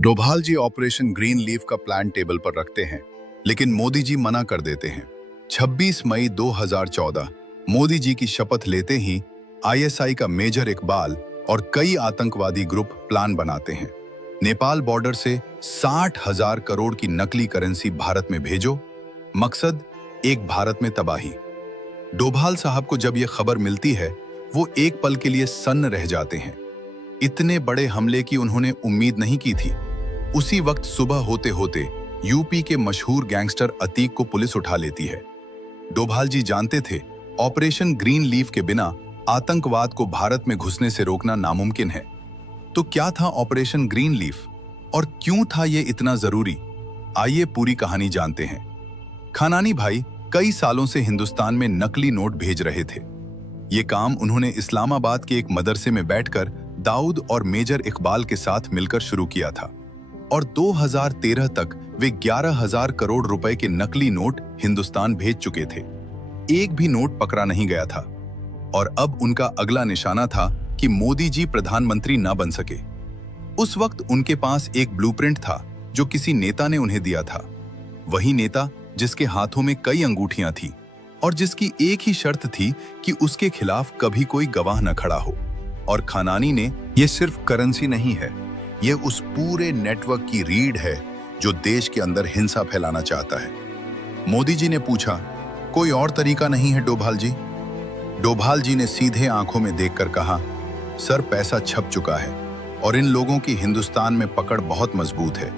डोभाल जी operation green leaf का plan table पर रखते हैं, लेकिन मोदी जी मना कर देते हैं। 26 मई 2014 मोदी जी की शपथ लेते ही आईएसआई का मेजर इकबाल और कई आतंकवादी ग्रुप प्लान बनाते हैं। नेपाल बॉर्डर से 60,000 करोड़ की नकली करेंसी भारत में भेजो, मकसद एक भारत में तबाही। डोभाल साहब को जब यह खबर मिलती है, वो एक पल के लिए सन्न रह जाते हैं। इतने बड़े हमले की उन्होंने उम्मीद नहीं की थी। उसी वक्त सुबह होते होते यूपी के मशहूर गैंगस्टर अतीक को पुलिस उठा लेती है। डोभाल जी जानते थे, ऑपरेशन ग्रीन लीफ के बिना आतंकवाद को भारत में घुसने से रोकना नामुमकिन है। तो क्या था ऑपरेशन ग्रीन लीफ और क्यों था ये इतना जरूरी? आइए पूरी कहानी जानते हैं। खानानी भाई कई सालों से हिंदुस्तान में नकली नोट भेज रहे थे। ये काम उन्होंने इस्लामाबाद के एक मदरसे में बैठकर दाऊद और मेजर इकबाल के साथ मिलकर शुरू किया था और 2013 तक वे 11,000 करोड़ रुपए के नकली नोट हिंदुस्तान भेज चुके थे। एक भी नोट पकड़ा नहीं गया था और अब उनका अगला निशाना था कि मोदी जी प्रधानमंत्री ना बन सके। उस वक्त उनके पास एक ब्लूप्रिंट था जो किसी नेता ने उन्हें दिया था। वही नेता जिसके हाथों में कई अंगूठियां थी और जिसकी एक ही शर्त थी कि उसके खिलाफ कभी कोई गवाह न खड़ा हो। और खानानी ने, यह सिर्फ करेंसी नहीं है, यह उस पूरे नेटवर्क की रीढ़ है जो देश के अंदर हिंसा फैलाना चाहता है। मोदी जी ने पूछा, कोई और तरीका नहीं है डोभाल जी? डोभाल जी ने सीधे आंखों में देखकर कहा, सर पैसा छप चुका है और इन लोगों की हिंदुस्तान में पकड़ बहुत मजबूत है।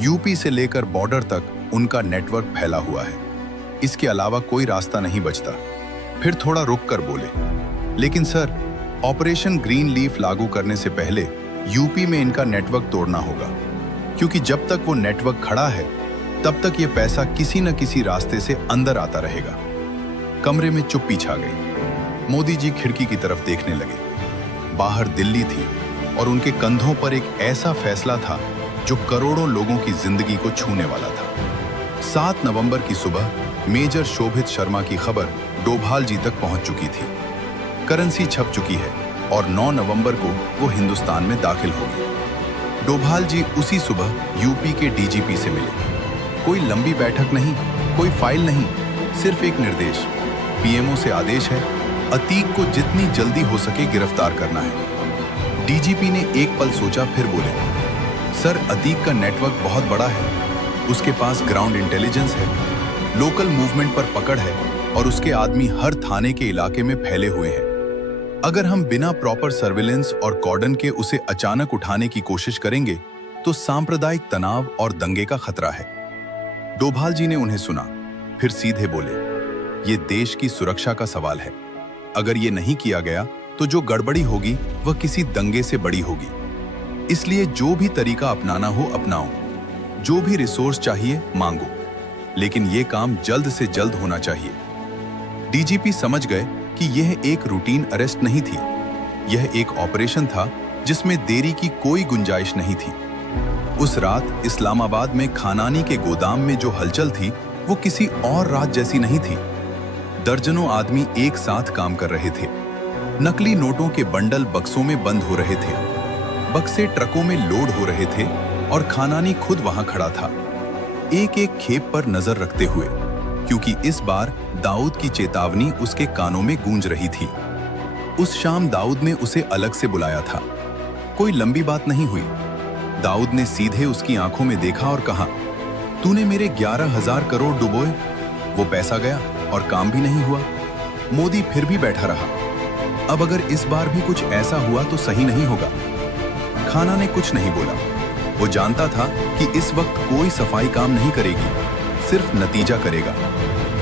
यूपी से लेकर बॉर्डर तक उनका नेटवर्क फैला हुआ है। इसके अलावा कोई रास्ता नहीं बचता। फिर थोड़ा रुक कर बोले, लेकिन सर ऑपरेशन ग्रीन लीफ लागू करने से पहले यूपी में इनका नेटवर्क तोड़ना होगा, क्योंकि जब तक वो नेटवर्क खड़ा है तब तक ये पैसा किसी न किसी रास्ते से अंदर आता रहेगा। कमरे में चुप्पी छा गई। मोदी जी खिड़की की तरफ देखने लगे। बाहर दिल्ली थी और उनके कंधों पर एक ऐसा फैसला था जो करोड़ों लोगों की जिंदगी को छूने वाला था। 7 नवंबर की सुबह मेजर शोभित शर्मा की खबर डोभाल जी तक पहुंच चुकी थी। करेंसी छप चुकी है और 9 नवंबर को वो हिंदुस्तान में दाखिल होगी। डोभाल जी उसी सुबह यूपी के डीजीपी से मिले। कोई लंबी बैठक नहीं, कोई फाइल नहीं, सिर्फ एक निर्देश। पीएमओ से आदेश है, अतीक को जितनी जल्दी हो सके गिरफ्तार करना है। डीजीपी ने एक पल सोचा, फिर बोले, सर अतीक का नेटवर्क बहुत बड़ा है। उसके पास ग्राउंड इंटेलिजेंस है, लोकल मूवमेंट पर पकड़ है और उसके आदमी हर थाने के इलाके में फैले हुए हैं। अगर हम बिना प्रॉपर सर्विलेंस और कॉर्डन के उसे अचानक उठाने की कोशिश करेंगे तो सांप्रदायिक तनाव और दंगे का खतरा है। डोभाल जी ने उन्हें सुना, फिर सीधे बोले, ये देश की सुरक्षा का सवाल है। अगर ये नहीं किया गया तो जो गड़बड़ी होगी वह किसी दंगे से बड़ी होगी। इसलिए जो भी तरीका अपनाना हो अपनाओ, जो भी रिसोर्स चाहिए मांगो, लेकिन यह काम जल्द से जल्द होना चाहिए। डीजीपी समझ गए कि यह एक रूटीन अरेस्ट नहीं थी, यह एक ऑपरेशन था जिसमें देरी की कोई गुंजाइश नहीं थी। उस रात इस्लामाबाद में खानानी के गोदाम में जो हलचल थी वो किसी और रात जैसी नहीं थी। दर्जनों आदमी एक साथ काम कर रहे थे। नकली नोटों के बंडल बक्सों में बंद हो रहे थे, बक्से ट्रकों में लोड हो रहे थे और खानानी खुद वहां खड़ा था, एक एक खेप पर नजर रखते हुए, क्योंकि इस बार दाऊद की चेतावनी उसके कानों में गूंज रही थी। उस शाम दाऊद ने उसे अलग से बुलाया था। कोई लंबी बात नहीं हुई। दाऊद ने सीधे उसकी आंखों में देखा और कहा, तूने मेरे 11,000 करोड़ डुबोए, वो पैसा गया और काम भी नहीं हुआ। मोदी फिर भी बैठा रहा। अब अगर इस बार भी कुछ ऐसा हुआ तो सही नहीं होगा। खाना ने कुछ नहीं बोला। वो जानता था कि इस वक्त कोई सफाई काम नहीं करेगी, सिर्फ नतीजा करेगा।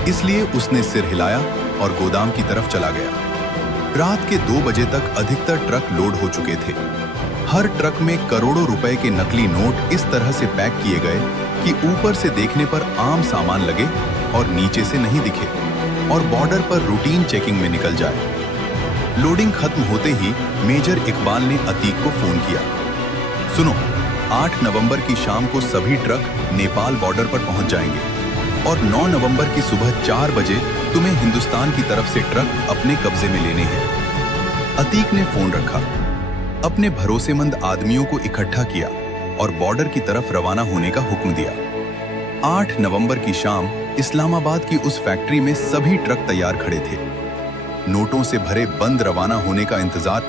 इसलिए उसने सिर हिलाया और गोदाम की तरफ चला गया। रात के 2 बजे तक अधिकतर ट्रक लोड हो चुके थे। हर ट्रक में करोड़ों रुपए के नकली नोट इस तरह से पैक किए गए कि ऊपर से देखने पर आम सामान लगे और नीचे से नहीं दिखे और बॉर्डर पर रूटीन चेकिंग में निकल जाए। लोडिंग खत्म होते ही मेजर इकबाल ने अतीक को फोन किया, सुनो, 8 नवंबर की शाम को सभी ट्रक नेपाल बॉर्डर पर पहुंच जाएंगे और 9 नवंबर की सुबह 4 बजे तुम्हें हिंदुस्तान की तरफ से ट्रक अपने कब्जे में लेने हैं। अतीक ने फोन रखा, अपने भरोसेमंद आदमियों को इकट्ठा किया और बॉर्डर की तरफ रवाना होने का हुक्म दिया। 8 नवंबर की शाम इस्लामाबाद की उस फैक्ट्री में सभी ट्रक तैयार खड़े थे। नोटों से भरे बंद रवाना होने का इंतजार